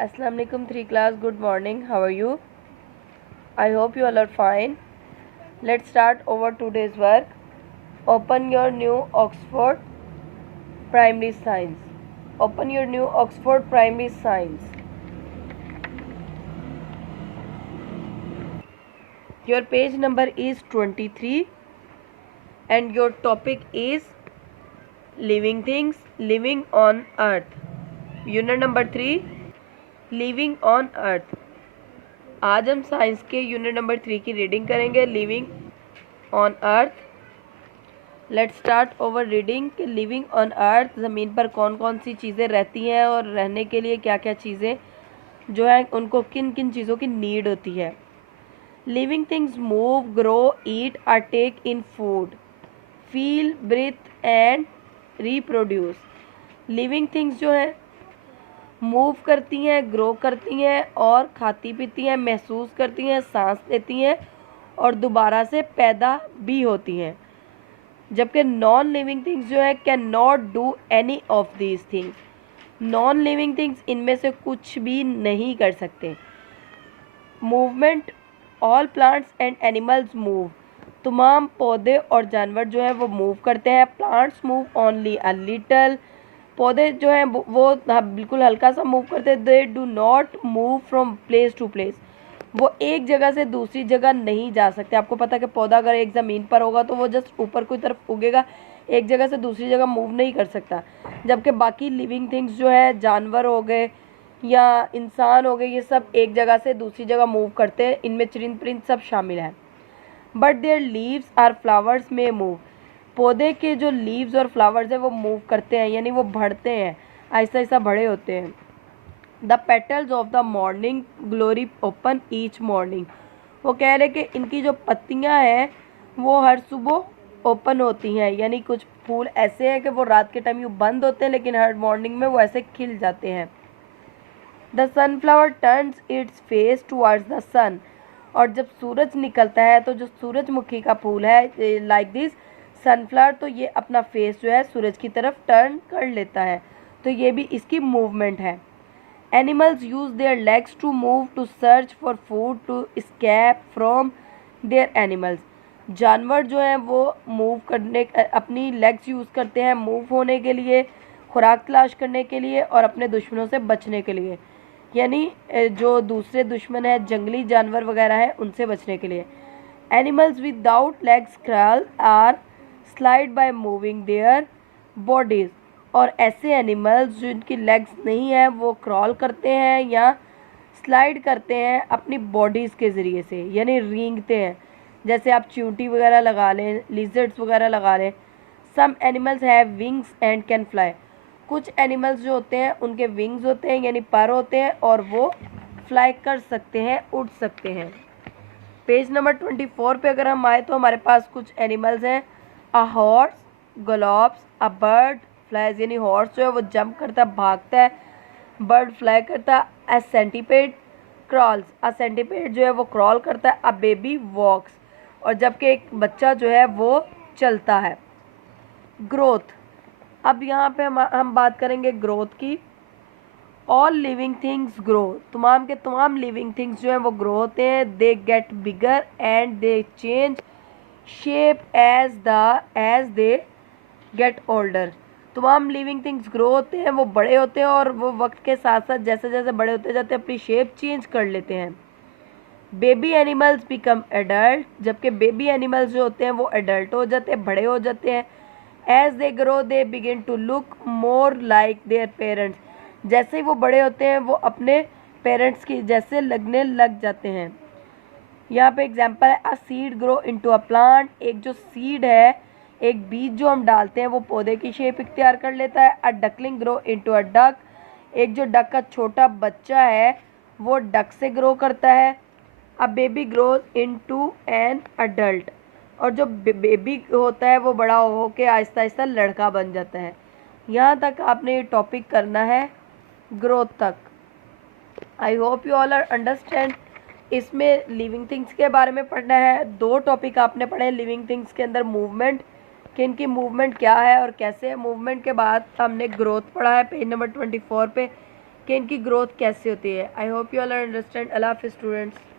Assalamu alaikum 3 class, good morning. How are you? I hope you all are fine. Let's start over today's work. Open your new Oxford Primary Science. Open your new Oxford Primary Science. Your page number is 23 and your topic is living things living on earth. Unit number 3, living on earth. आज हम science के unit number 3 की reading करेंगे, living on earth. Let's start over reading. Living on earth, ज़मीन पर कौन कौन सी चीज़ें रहती हैं और रहने के लिए क्या क्या चीज़ें जो हैं उनको किन किन चीज़ों की नीड होती है। Living things move, grow, eat or take in food, feel, breathe and reproduce. Living things जो हैं मूव करती हैं, ग्रो करती हैं और खाती पीती हैं, महसूस करती हैं, सांस लेती हैं और दोबारा से पैदा भी होती हैं। जबकि नॉन लिविंग थिंग्स जो है can not do any of these things. Non living things इनमें से कुछ भी नहीं कर सकते। Movement, all plants and animals move. तमाम पौधे और जानवर जो हैं वो मूव करते हैं। Plants move only a little. पौधे जो हैं वो बिल्कुल हल्का सा मूव करते हैं। They do not move from place to place. वो एक जगह से दूसरी जगह नहीं जा सकते। आपको पता है कि पौधा अगर एक ज़मीन पर होगा तो वो जस्ट ऊपर की तरफ उगेगा, एक जगह से दूसरी जगह मूव नहीं कर सकता। जबकि बाकी लिविंग थिंग्स जो है, जानवर हो गए या इंसान हो गए, ये सब एक जगह से दूसरी जगह मूव करते हैं। इनमें चरिंद परिंद सब शामिल हैं। But their leaves or flowers में मूव। पौधे के जो लीव्स और फ्लावर्स हैं वो मूव करते हैं, यानी वो बढ़ते हैं, आहिस्ता आहिस्ता बड़े होते हैं। The petals of the morning glory open each morning. वो कह रहे कि इनकी जो पत्तियां हैं वो हर सुबह ओपन होती हैं, यानी कुछ फूल ऐसे हैं कि वो रात के टाइम यूँ बंद होते हैं लेकिन हर मॉर्निंग में वो ऐसे खिल जाते हैं। The sunflower turns its face towards the sun. और जब सूरज निकलता है तो जो सूरजमुखी का फूल है, लाइक दिस सनफ्लावर, तो ये अपना फेस जो है सूरज की तरफ टर्न कर लेता है। तो ये भी इसकी मूवमेंट है। Animals use their legs to move to search for food to escape from their animals. जानवर जो हैं वो मूव करने, अपनी लेग्स यूज़ करते हैं मूव होने के लिए, खुराक तलाश करने के लिए और अपने दुश्मनों से बचने के लिए, यानी जो दूसरे दुश्मन हैं, जंगली जानवर वगैरह हैं, उनसे बचने के लिए। Animals without legs crawl or slide by moving their bodies. और ऐसे एनिमल्स जिनकी लेग्स नहीं है वो क्रॉल करते हैं या स्लाइड करते हैं अपनी बॉडीज़ के ज़रिए से, यानी रेंगते हैं। जैसे आप चींटी वगैरह लगा लें, लिजर्ड्स वगैरह लगा लें। Some animals have wings and can fly. कुछ एनिमल्स जो होते हैं उनके विंग्स होते हैं, यानी पर होते हैं, और वो फ्लाई कर सकते हैं, उड़ सकते हैं। पेज नंबर 24 पे अगर हम आए तो हमारे पास कुछ एनिमल्स हैं। A horse, gallops, a bird flies, यानी हॉर्स जो है वो जंप करता है, भागता है, बर्ड फ्लाई करता है। अ सेंटीपेड क्रॉल्स, अ सेंटीपेड जो है वो क्रॉल करता है। अ बेबी वॉक्स, और जबकि एक बच्चा जो है वो चलता है। ग्रोथ, अब यहाँ पे हम बात करेंगे ग्रोथ की। All living things grow. तमाम के तमाम लिविंग थिंग्स जो हैं वो ग्रो होते हैं। They get bigger and they change shape as they get older. तमाम लिविंग थिंग्स ग्रो होते हैं, वो बड़े होते हैं और वो वक्त के साथ साथ जैसे जैसे बड़े होते जाते हैं अपनी शेप चेंज कर लेते हैं। बेबी एनिमल्स बिकम एडल्ट, जबकि बेबी एनिमल्स जो होते हैं वो एडल्ट हो जाते हैं, बड़े हो जाते हैं। As they grow they begin to look more like their parents. जैसे ही वो बड़े होते हैं वो अपने पेरेंट्स की जैसे लगने लग जाते हैं। यहाँ पे एग्जांपल है, a seed grow into a plant. एक जो सीड है, एक बीज जो हम डालते हैं वो पौधे की शेप इख्तियार कर लेता है। A duckling grow into a duck. एक जो डक का छोटा बच्चा है वो डक से ग्रो करता है। A baby grows into an adult, और जो बेबी होता है वो बड़ा हो के आहिस्ता आहिस्ता लड़का बन जाता है। यहाँ तक आपने ये टॉपिक करना है, ग्रोथ तक। I hope you all are understand. इसमें लिविंग थिंग्स के बारे में पढ़ना है। 2 टॉपिक आपने पढ़े लिविंग थिंग्स के अंदर। मूवमेंट, कि इनकी मूवमेंट क्या है और कैसे है। मूवमेंट के बाद हमने ग्रोथ पढ़ा है पेज नंबर 24 पे, कि इनकी ग्रोथ कैसे होती है। I hope you all understand. अल्लाह हाफिज़ स्टूडेंट्स।